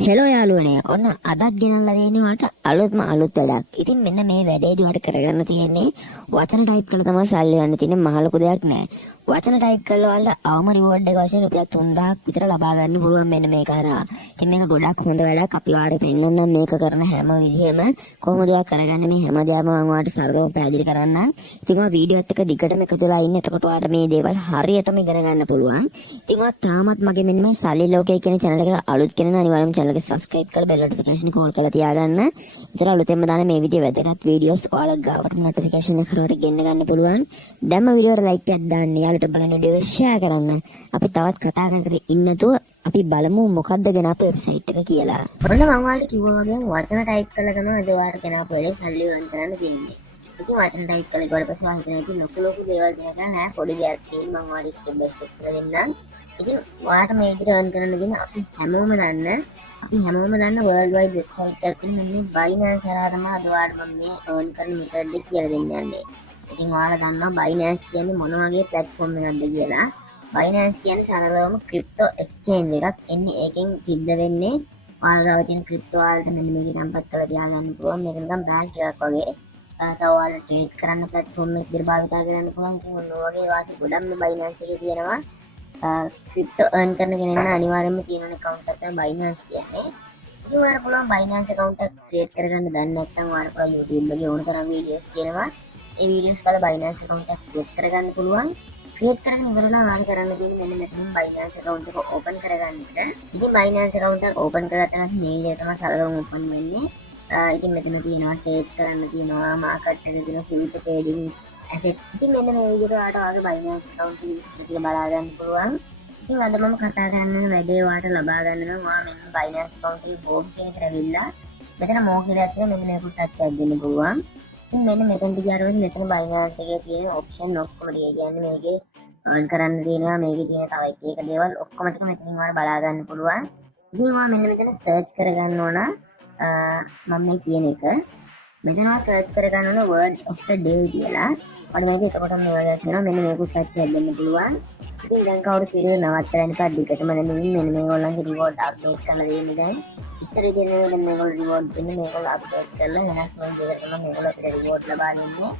Hello යාළුවනේ ඔන්න අදත් ගෙනල්ලා දෙන්නේ ඔයාලට අලුත්ම අලුත් වැඩක්. ඉතින් මෙන්න මේ වැඩේදී ඔයාලට කරගන්න තියෙන්නේ වචන ටයිප් කරලා තමයි සල්ලි ගන්න තියෙන්නේ. මහ ලොකු දෙයක් නෑ. වචන ටයිප් කරලා ඔයාලට අවම රිවෝඩ් එක වශයෙන් රුපියල් 3000ක් විතර ලබා ගන්න පුළුවන් මෙන්න මේක හරහා. ඉතින් මේක ගොඩක් හොඳ වැඩක්. අපි ඔයාලට පෙන්නන්නම් මේක කරන හැම විදිහෙම කොහොමද ඔයා කරගන්නේ මේ හැමදේම මම ඔයාලට සරලව පැහැදිලි කරන්නම්. ඉතින් ඔයා වීඩියෝ එකත් එක්ක දිගටම එකතු වෙලා ඉන්න. එතකොට ඔයාලට මේ දේවල් හරියටම ඉගෙන ගන්න පුළුවන්. ඉතින් ඔයා තාමත් මගේ මෙන්න මේ සල්ලි ලෝකයේ කියන channel එකට අලුත් කෙනෙක් නම් අනිවාර්යයෙන්ම channel එක subscribe කරලා bell notification එක on කරලා තියාගන්න. ඉතින් අලුතෙන්ම දාන මේ විදිහේ වැදගත් වීඩියෝස් ඔයාලා ගාවට notification එක කරවට ගෙන්න ගන්න පුළුවන්. දැන්ම වීඩියෝට like එකක් දාන්න. යාළුවට බලන වීඩියෝ එක share කරන්න. අපි තවත් කතා කර ඉන්නතුව අපි බලමු මොකද්ද ගෙන අපේ වෙබ්සයිට් එක කියලා. ඔන්න මම ඔයාලට කිව්වා වගේ වචන type කරලා තමයි අද ඔයාලට ගෙන අපේ වැඩේ සල්ලි earn කරන්න තියෙන්නේ. ඉතින් වචන type කරලා ඊට පස්සේ ඔයා හිතන ඉතින් ලොකු දේවල් දෙන කරා නෑ පොඩි දෙයක් තියෙන මම ඔයාලට step by step කරලා දෙන්නම්. ඉතින් ඔයාලට මේ විදිහට earn කරන්න දෙන අපි හැමෝම දන්න world wide website එකක් තියෙන මේ Binance හරහා තමයි අද ඔයාලට මම මේ earn කරන method එක කියලා දෙන්න යන්නේ. ඉතින් ඔයාලා දන්නවා Binance කියන්නේ මොන වගේ platform එකක්ද කියලා. Binance කියන්නේ සරලවම crypto exchange එකක්. එන්නේ ඒකෙන් සිද්ධ වෙන්නේ ඔයාලා ගාව තියෙන crypto වලට මෙන්න මේක තැන්පත් කරලා තියාගන්න පුළුවන්. මේක නිකන් bank එකක් වගේ. තව ඔයාලා trade කරන්න platform එකක් විදිහට භාවිත කරන්න පුළුවන්. ඉතින් ඔන්න ඔයගේ වාසි ගොඩක් මේ Binance එකේ තියෙනවා. crypto earn කරන කෙනෙක් නම් අනිවාර්යයෙන්ම තියෙන account එක තමයි Binance කියන්නේ. ඉතින් ඔයාලට පුළුවන් Binance account එක create කරගන්න දන්නේ නැත්නම් ඔයාලට පුළුවන් YouTube එකේ ඕන තරම් videos තියෙනවා. ඒ videos වල Binance account එක create කරගන්න පුළුවන්. create කරගෙන ඉවරලා on කරන්න තියෙන්නේ මෙන්න මෙතනින් Binance account එක open කරගන්න එක. ඉතින් Binance account එක open කරගත්තා නම් මේ විදිහට තමයි සරලවම open වෙන්නේ. ඉතින් මෙතන තියෙනවා trade කරන්න තියෙනවා market එකේ තියෙන future trading asset. ඉතින් මෙන්න මේ විදිහට ඔයාලට ඔයාගේ Binance account එක බලා ගන්න පුළුවන්. ඉතින් අද මම කතා කරන්න වැඩේ ඔයාලට ලබා ගන්න නම් ඔයා මෙන්න Binance account එකේ home කියන එකට ඇවිල්ලා මෙතන more කියලා තියෙන මෙන්න මේක touch එකක් දෙන්න පුළුවන්. ඉතින් මෙන්න මෙතනට ගියාට පස්සේ මෙතන Binance එකේ තියෙන option ඔක්කොම කියන්නේ මේකේ earn කරන්න තියෙනවා මේකේ තියෙන තව එක දේවල් ඔක්කොම ටික මෙතනින් ඔයාලා බලා ගන්න පුළුවන්. ඉතින් ඔයා මෙන්න මෙතන search කරගන්න ඕන මම මේ කියන එක මෙතන ඔයා search කරගන්න ඕන word of the day කියලා. ඔන්න මේක එතකොට මේ වගේ තියෙනවා මෙන්න මේක touch එකක් දෙන්න පුළුවන්. ඉතින් දැන් කවුරු කියලා නවත්තලා නිකන් දිගටම මෙන්න මේගොල්ලන්ගේ reward update කරලා දෙන්නේ දැන්. ඉස්සර දෙන්නේ දැන් මේගොල්ලෝ reward දෙන්නේ මේගොල්ලෝ update කරලා වෙනස් වෙන දෙයකට තමයි මේගොල්ලෝ අපිට reward ලබා දෙන්නේ.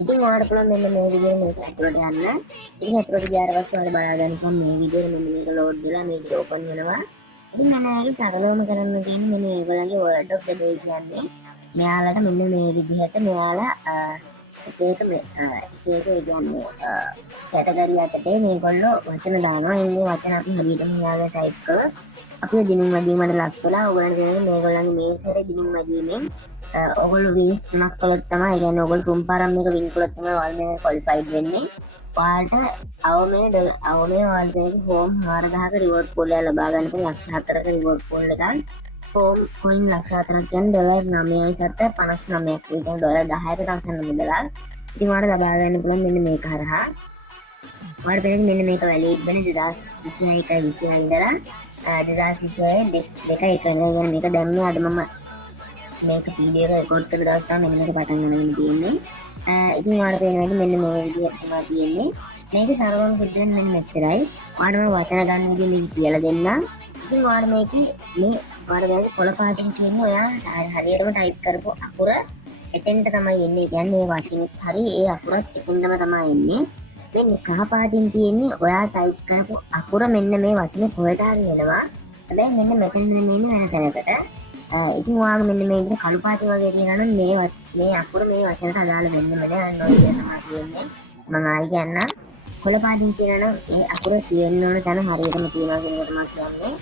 ඉතින් ඔයාලට පුළුවන් මෙන්න මේ විදිහට මේක ඇතුළට යන්න. ඉතින් ඇතුළට ගියාට පස්සේ ඔයාලා බලා ගන්න පුළුවන් මේ විදිහට මෙන්න මේක load වෙලා මේ විදිහට open වෙනවා. ඉතින් මම ඔයාලගේ සරලවම කරන්න තියෙන්නේ මෙන්න මේගොල්ලන්ගේ word of the day කියන්නේ මෙයාලට මෙන්න මේ විදිහට මෙයාලා එක කියන්නේ කැටගරි අතට මේගොල්ලෝ වචන දානවා. ඉන්නේ වචන අපි හරියටම මෙයාලා type කරලා අපේ දිනුම් මැදීමට ලක් වෙලා ඔයගොල්ලන්ට කියන්නේ මේගොල්ලන්ගේ මේ සැරේ දිනුම් මැදීමෙන් ඔයගොල්ලෝ wins 3ක් කළොත් තමයි කියන්නේ ඔයගොල්ලෝ තුන් පාරක් මේක win කළොත් තමයි ඔයාලා මේ qualified වෙන්නේ. ඔයාලට අවමේ ඔයාලට හෝම් 4000ක reward pool එක ලබා ගන්න පුළුවන්. ලක්ෂ 4ක reward pool එකක්. හෝම් coin ලක්ෂ 4ක් කියන්නේ ඩොලර් 9.59ක්. ඒ කියන්නේ ඩොලර් 10කට අවසන් මුදලක්. ඉතින් ඔයාලට ලබා ගන්න පුළුවන් මෙන්න මේක හරහා. ඔයාලට මෙන්න මේක වැලි වෙන 2026 ඉඳලා 2026 දෙකයි කරගෙන මේක දැන් අද මම මේක වීඩියෝ එක රෙකෝඩ් කරලා දවස් තමයි මෙන්න මේක පටන් ගන්න තියෙන්නේ. ඉතින් ඔයාලට පේනවා මෙන්න මේ විදිහට තමයි තියෙන්නේ. මේක සරලවම සිද්ධ වෙන්නේ මෙන්න මෙච්චරයි. ඔයාලට මම වචන ගන්න විදිහ මේක කියලා දෙන්නම්. ඉතින් ඔයාලට මේකේ මේ ඔයාලගේ පොළ පාටින් කියන්නේ ඔයා හරියටම ටයිප් කරපු අකුර එතෙන්ට තමයි එන්නේ. කියන්නේ මේ වචනේත් හරි ඒ අකුරත් එතෙන්ටම තමයි එන්නේ. මෙන්න කහ පාටින් තියෙන්නේ ඔයා ටයිප් කරපු අකුර මෙන්න මේ වචනේ කොහෙට හරි එනවා. හැබැයි මෙන්න මෙතන මෙන්න වෙන තැනකට. ඉතින් ඔයාගේ මෙන්න මේ විදිහට කළු පාටි වගේ තියෙනවා නම් මේ අකුර මේ වචනට අදාළ වෙන්නේ නැහැ. අන්න ඔය විදිහට තමයි තියෙන්නේ. මම ආයි කියන්නම්. කොළ පාටින් කියනවා නම් ඒ අකුර තියෙන්න ඕන තැන හරියටම තියෙනවා කියන එක තමයි කියන්නේ.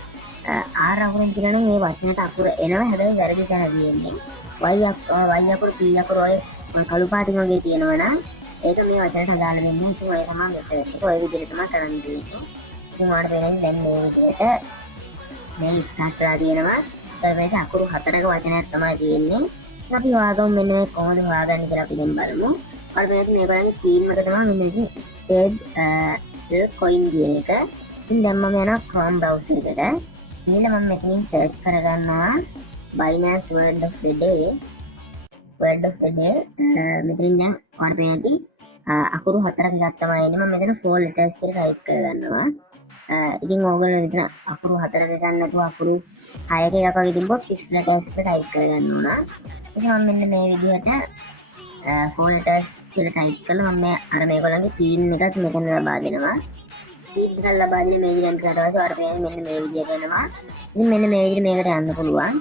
ආර් අකුරෙන් කියනවා නම් මේ වචනට අකුර එනවා. හැබැයි වැරදි තැන තියෙන්නේ. y අකුර p අකුර ඔය කළු පාටින් වගේ තියෙනවා නම් ඒක මේ වචනට අදාළ වෙන්නේ නැහැ. ඉතින් ඔය තමයි මෙතන. ඔය විදිහට තමයි කරන්න තියෙන්නේ. ඉතින් ඔයාලට වෙනන්නේ දැන් මේ විදිහට මේ ස්ටාර්ට් කරලා තියෙනවා. මේක අකුරු 4ක වචනයක් තමයි තියෙන්නේ. අපි හොයාගමු මෙන්න මේ කොහොමද හොයාගන්නේ කියලා අපි දැන් බලමු. බලන්න මේගොල්ලන්ගේ ස්කීම් එක තමයි මෙන්න මේක ස්පෙඩ් coin කියන එක. ඉතින් දැන් මම යනවා Chrome browser එකට. ඊළඟ මම මෙතනින් search කරගන්නවා Binance word of the day. මෙතනින් දැන් ඔයාලට පේනදී අකුරු 4ක් එකක් තමයි එන්නේ. මම මෙතන 4 letters කියලා type කරගන්නවා. ඉතින් ඕගොල්ලෝ විතර අකුරු 4 ගන්න නැතුව අකුරු 6ක එකක් වගේ තිබ්බොත් 6 letters එක ටයිප් කරගන්න ඕන. ඉතින් මම මෙන්න මේ විදිහට 4 letters කියලා ටයිප් කරලා මම අර මේගොල්ලන්ගේ පීන් එකත් මෙතන ලබා දෙනවා. පීන් එක ලබා දෙන මේ විදිහට කරලා ඊට පස්සේ මෙන්න මේ විදිහට එනවා. ඉතින් මෙන්න මේ විදිහට මේකට යන්න පුළුවන්.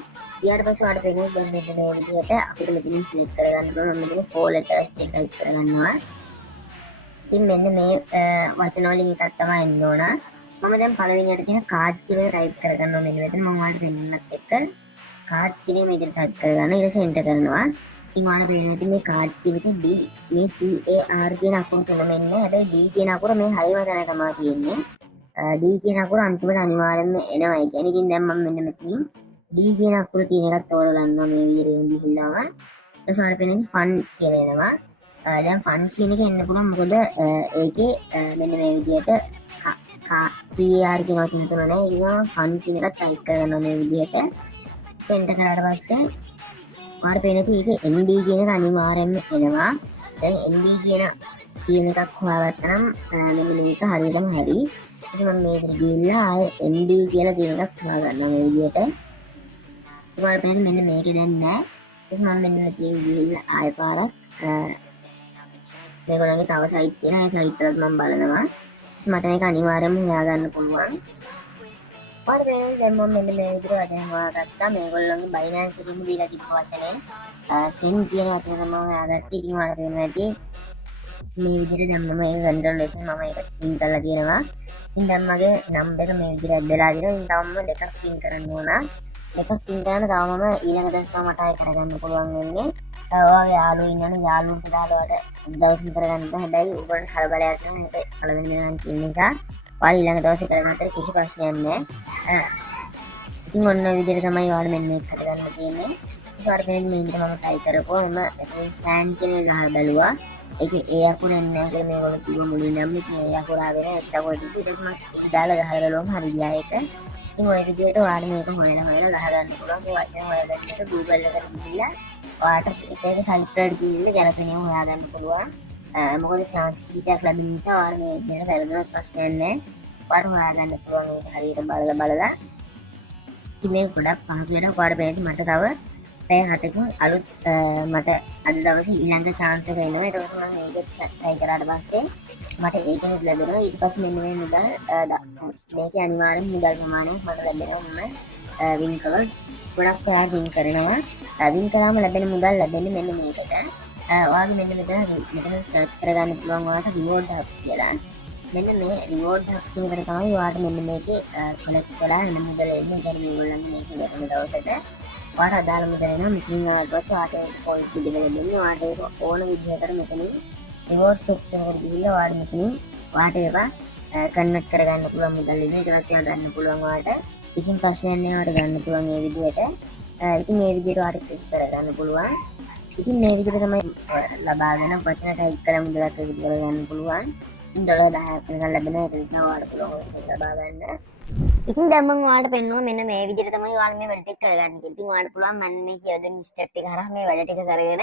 ඊට පස්සේ ඔයාලට පේනවා දැන් මෙන්න මේ විදිහට අපිට මෙතනින් සිලෙක්ට් කරගන්න පුළුවන්. මම මෙතන 4 letters එක ටයිප් කරගන්නවා. ඉතින් මෙන්න මේ වචන වලින් එකක් තමයි එන්න ඕන. මම දැන් පළවෙනියට තියෙන කාඩ් කියලා ටයිප් කරගන්නවා මෙන්න මෙතන මම ඔයාලට පෙන්නන්නත් එක්ක කාඩ් කියන මේ විදිහට ටයිප් කරගන්න ඊට පස්සේ එන්ටර් කරනවා. ඉතින් ඔයාලට පේනවා ඉතින් මේ කාඩ් කියන එක D මේ CAR කියන අකුරු තුන මෙන්න හැබැයි D කියන අකුර මේ හරිම තැන තමයි තියෙන්නේ. D කියන අකුර අන්තිමට අනිවාර්යෙන්ම එනවා. ඒ කියන්නේ ඉතින් දැන් මම මෙන්න මෙතනින් D කියන අකුර තියෙන එකත් තෝරගන්නවා මේ විදිහට ගිහිල්ලාම. ඊට පස්සේ ඔයාලට පේනවා ෆන් කියලා එනවා. දැන් ෆන් කියන එක එන්න පුළුවන් මොකද ඒකේ මෙන්න මේ විදිහට CAR කියන වචන තුන නෑ. ඒක ෆන් කියන එක ටයිප් කරගන්නවා මේ විදිහට. සෙන්ටර් කරාට පස්සේ ඔයාලට පේනවා ඒකේ ND කියන එක අනිවාර්යෙන්ම එනවා. දැන් ND කියන එකක් හොයාගත්තා නම් මෙන්න මේක හරියටම හරි. ඊට මම මේකට ගිහිල්ලා ආයේ ND කියලා කියන එකක් හොයාගන්නවා මේ විදිහට. ඔයාලට පේනවා මෙන්න මේකේ දැන් නෑ. ඊට මම මෙන්න මෙතනින් ගිහිල්ලා ආයෙ පාරක් මේගොල්ලන්ගේ තව සයිට් තියෙනවා. ඒ සයිට් වලත් මම බලනවා. ඊට මට මේක අනිවාර්යයෙන්ම හොයාගන්න පුළුවන්. ඔයාලට පේනවා දැන් මම මෙන්න මේ විදිහට වචන හොයාගත්තා. මේගොල්ලන්ගේ Binance එකෙම දීලා තිබ්බ වචනේ send කියන වචන තමයි හොයාගත්තේ. ඉතින් ඔයාලට පේනවා ඇති මේ විදිහට දැන් මම මේ කන්ෆර්මේෂන් මම ඒක පින් කරලා තියෙනවා. ඉතින් දැන් මගේ නම්බර් එක මේ විදිහට ඇඩ් වෙලා තියෙනවා. ඉතින් තවම දෙකක් පින් කරන්න ඕන. දෙකක් පින් කරන්න තව මම ඊළඟ දවස් තව මට ආයෙ කරගන්න පුළුවන් වෙන්නේ. ඔයාගේ යාළුවෝ ඉන්නවනේ යාළුවන්ට දාලා ඔයාලට දවස් කරගන්න බෑ. හැබැයි උඹට හරබලයක් නැහැ. ඒක පළවෙනි දේ නම් තියෙන නිසා ඔයාලා ඊළඟ දවසේ කරගන්න අතර කිසි ප්‍රශ්නයක් නැහැ. ඉතින් ඔන්න ඔය විදිහට තමයි ඔයාලා මෙන්න මේක කරගන්න තියෙන්නේ. ඉස්සරහ වෙනින් මේ විදිහට මම try කරපුවා. මම එතනින් සෑන් කියන එක ගහලා බැලුවා. ඒකේ ඒ අකුර නැහැ කියලා මේගොල්ලෝ කිව්ව මුලින්ම ඉතින් ඒ අකුර ආවෙ නැහැ. ඒත් අකුර ඊට පස්සේ මම ඒක දාලා ගහලා බලුවම හරි ගියා ඒක. ඉතින් ඔය විදිහට ඔයාලා මේක හොයලා ගහගන්න පුළුවන්. මේ වචන හොයාගන්නකොට Google එකට ගිහිල්ලා ඔයාලට ඒක සයිට් වලට ගිහිල්ලා ගැලපෙනව හොයාගන්න පුළුවන්. මොකද chance කීපයක් ලැබෙන නිසා ඔයාලා මේ විදිහට වැරදුනොත් ප්‍රශ්නයක් නැහැ. ඔයාලට හොයාගන්න පුළුවන් ඒක හරියට බලලා. ඉතින් මේක ගොඩක් පහසු වෙනවා. ඔයාලට බෑද මට තව පැය 7කින් අලුත් මට අද දවසේ ඊළඟ chance එක එනවා. ඒක තමයි මම මේක try කරාට පස්සේ මට ඒකෙන් ලැබෙනවා. ඊට පස්සේ මෙන්න මේ මුදල් මේකේ අනිවාර්යෙන් මුදල් ප්‍රමාණයක් මට ලැබෙනවා. මම වින් කළා ගොඩක් කරා වින් කරනවා. වින් කළාම ලැබෙන මුදල් ලැබෙන්නේ මෙන්න මේකට. ඔයාලා මෙන්න මෙතන සර්ච් කරගන්න පුළුවන් ඔයාලට reward hub කියලා. මෙන්න මේ reward hub කියන එකට තමයි ඔයාලට මෙන්න මේකේ collect කරලා එන මුදල එන්නේ. ඒ කියන්නේ මේගොල්ලන්ගේ මේකේ ලැබෙන දවසට ඔයාලට අදාළ මුදල එනවා. මෙතනින් ඊපස්සේ ඔයාලට පොයින්ට් විදිහට දෙන්නේ. ඔයාලට ඕන විදිහකට මෙතනින් reward shop එකට ගිහිල්ලා ඔයාලට මෙතනින් ඔයාලට ඒවා කන්වර්ට් කරගන්න පුළුවන් මුදල් ඉතින් ඊට පස්සේ ගන්න පුළුවන් ඔයාලට කිසිම ප්‍රශ්නයක් නෑ ඔයාලට ගන්න පුළුවන් මේ විදිහට. ඉතින් මේ විදිහට ඔයාලට ක්ලික් කරගන්න පුළුවන්. ඉතින් මේ විදිහට තමයි ලබාගෙන වචන ටයිප් කරලා මුදලක් එකතු කරගන්න පුළුවන්. ඉතින් $10ක් වෙනකන් ලැබෙන ඒක නිසා ඔයාලට පුළුවන් ලබා ගන්න. ඉතින් දැන් මම ඔයාලට පෙන්නුවා මෙන්න මේ විදිහට තමයි ඔයාලා මේ වැඩ ටික කරගන්න. ඉතින් ඔයාලට පුළුවන් මම මේ කියලා දෙන ස්ටෙප් එක හරහා මේ වැඩ ටික කරගෙන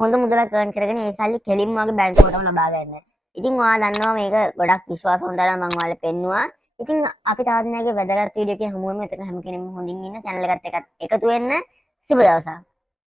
හොඳ මුදලක් earn කරගෙන ඒ සල්ලි කෙලින්ම වගේ බැංකුවටම ලබා ගන්න. ඉතින් ඔයාලා දන්නවා මේක ගොඩක් විශ්වාස හොඳලා මම ඔයාලට පෙන්නුවා. ඉතින් අපි තාත්නාගේ වැදගත් වීඩියෝ එකේ හමු වෙමු. එතක හැම කෙනෙක්ම හොඳින් ඉන්න channel එකත් එකතු වෙන්න. සුබ දවසක්.